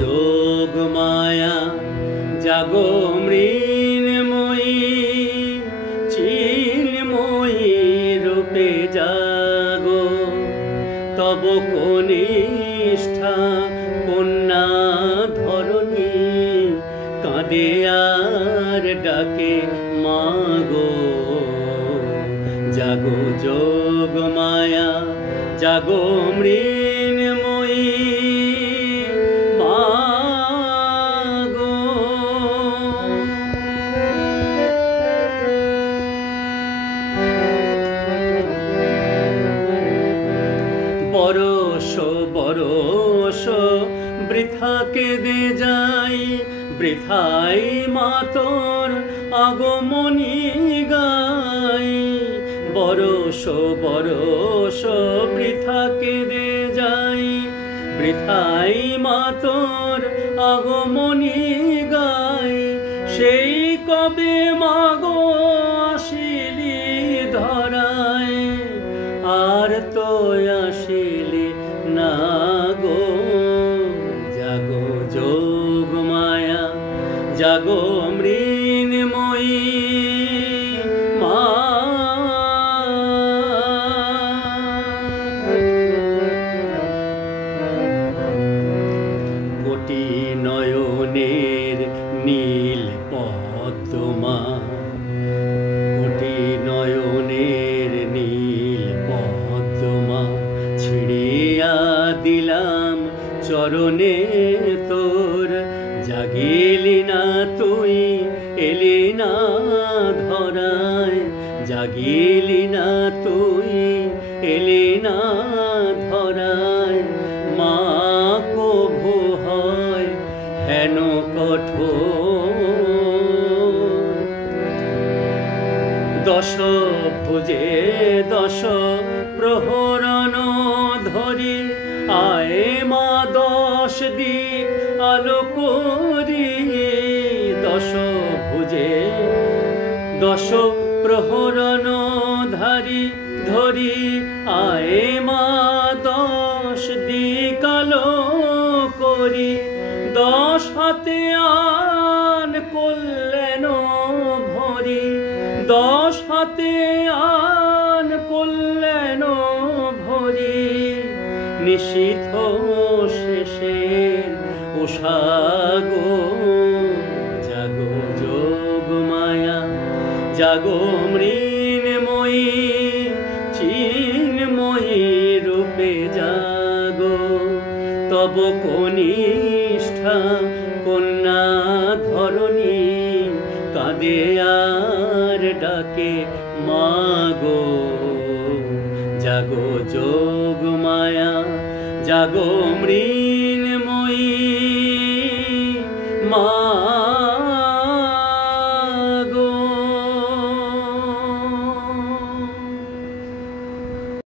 যোগ মায়া জাগো মৃন্ময়ী চিন্ময়ী রূপে জাগো তব কনিষ্ঠা কন্যা ধরণী কাঁদে আর ডাকে মাগো জাগো যোগ মায়া জাগো মৃন্ময়ী মাগো। বরষ বরষ বৃথা কেঁদে যাই বৃথাই মাতর আগমনী গাই। বরষ বরষ বৃথা কেঁদে যাই বৃথাই মাতর আগমনী গাই। সেই কবে মাগো আসিলি ধরায় আর তো আসিলি না গো জাগো যোগ মায়া জাগো মৃন্ময়ী মা। কোটি নয়নের নীল পদ্মা কোটি নয়নের নীল পদ্মা ছিড়িয়া দিলাম চরণে তোর। জাগিলি না তুই এলি না ধরায় জাগিলি না তুই এলি না ধরায়। মা কভু হয় হেন কঠোর দশ ভুজে দশ প্রহরণ ধরি আয় মা দশ দিক আলো করি। দশ ভুজে দশ প্রহরণ ধারি ধরি আয় মা দশ দিক আলো করি। দশ হাতে আন কল্যাণ ভরি দশ হাতে আন কল্যাণ ভরি। নিশীথ শেষের উষাগো জাগো যোগ মায়া জাগো মৃন্ময়ী চিন্ময়ী রূপে জাগো তব কনিষ্ঠা কন্যা ধরণী কাঁদে আর ডাকে মাগো জাগো যোগ মায়া জাগো মৃন্ময়ী মা।